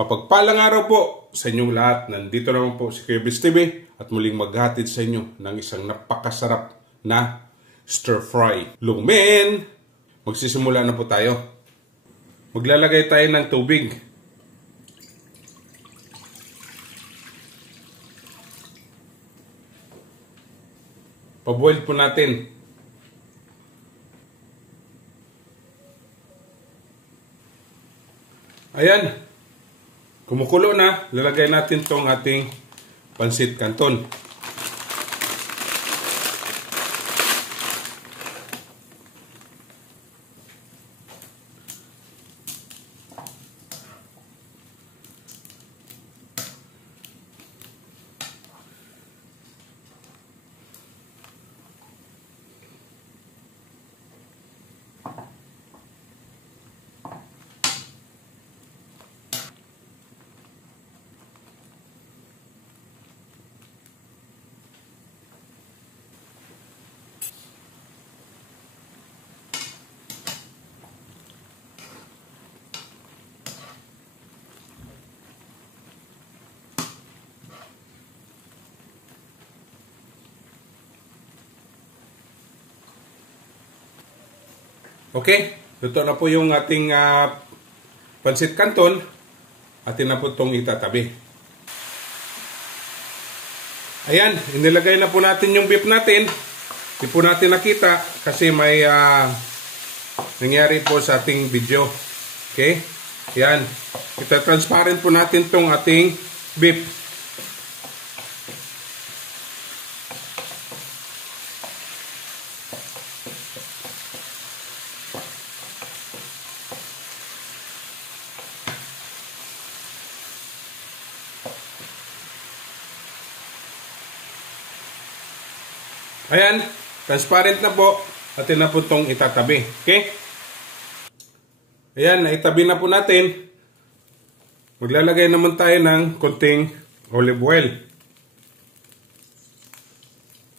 Mapagpalang araw po sa inyong lahat. Nandito naman po si Kuya Biz TV at muling maghatid sa inyo ng isang napakasarap na stir fry. Lungmen! Magsisimula na po tayo. Maglalagay tayo ng tubig. Paboil po natin. Ayan. Kumukulo na, lalagay natin tong ating pansit canton. Okay, luto na po yung ating pansit canton. Atin na po itong itatabi. Ayan, inilagay na po natin yung beef natin. Hindi po natin nakita kasi may nangyari po sa ating video. Okay, ayan. Ita-transparent po natin itong ating beef. Ayan, transparent na po. Atin na po itong itatabi. Okay? Ayan, naitabi na po natin. Maglalagay naman tayo ng konting olive oil.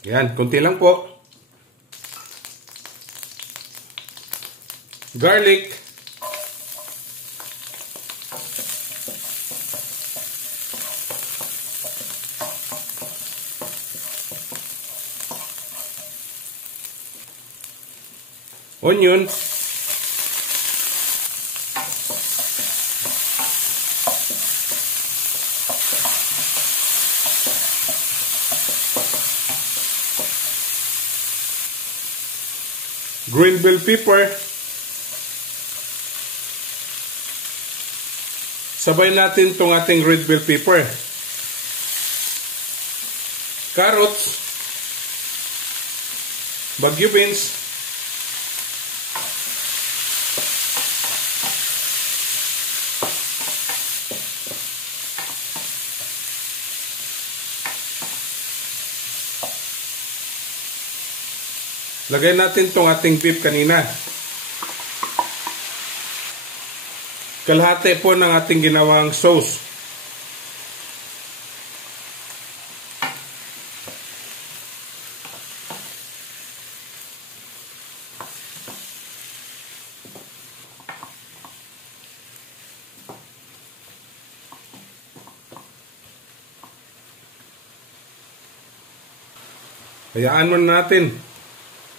Ayan, konti lang po. Garlic. Onion. Green bell pepper. Sabay natin itong ating red bell pepper. Carrots. Baguio beans. Lagay natin itong ating beef kanina. Kalahati po ng ating ginawang sauce. Hayaan muna natin.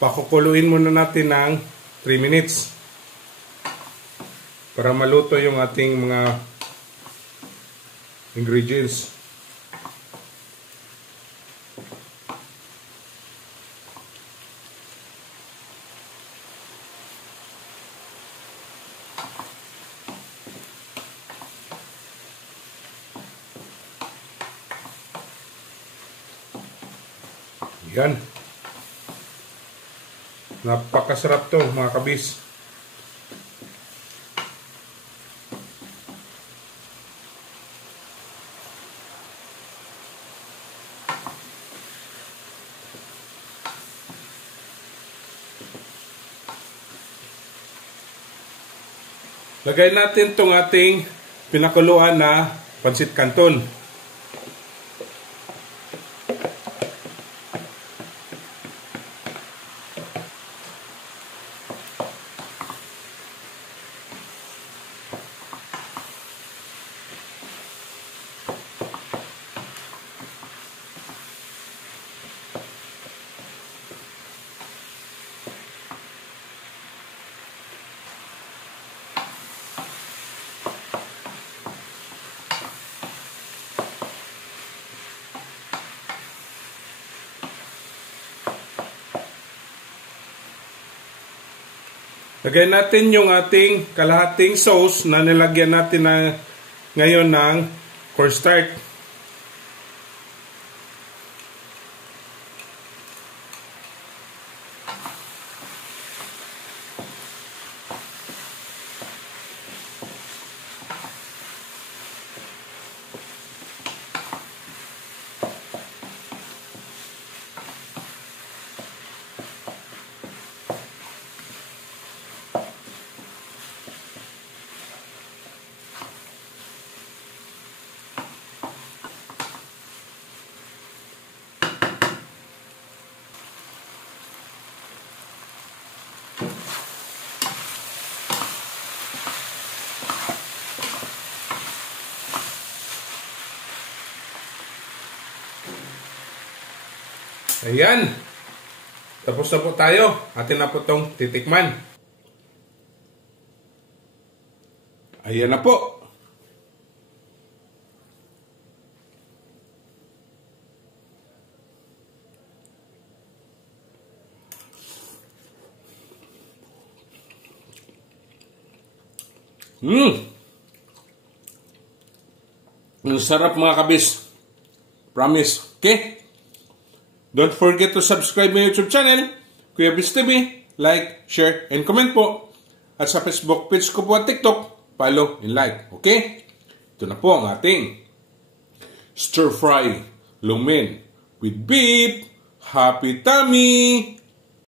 Pakukuluin muna natin ng 3 minutes para maluto yung ating mga ingredients. Yan. Napakasarap to mga kabis. Lagay natin tong ating pinakuluan na pansit canton. Lagay natin yung ating kalahating sauce na nilagyan natin na ngayon ng cornstarch. Ayan. Tapos na po tayo. Atin na po itong titikman. Ayan na po. Ang sarap mga kabis. Promise. Okay? Don't forget to subscribe my YouTube channel, Kuya Biz TV. Like, share, and comment po. At sa Facebook page ko po at TikTok, follow and like. Okay? Ito na po ang ating stir fry lumen with beef. Happy tummy!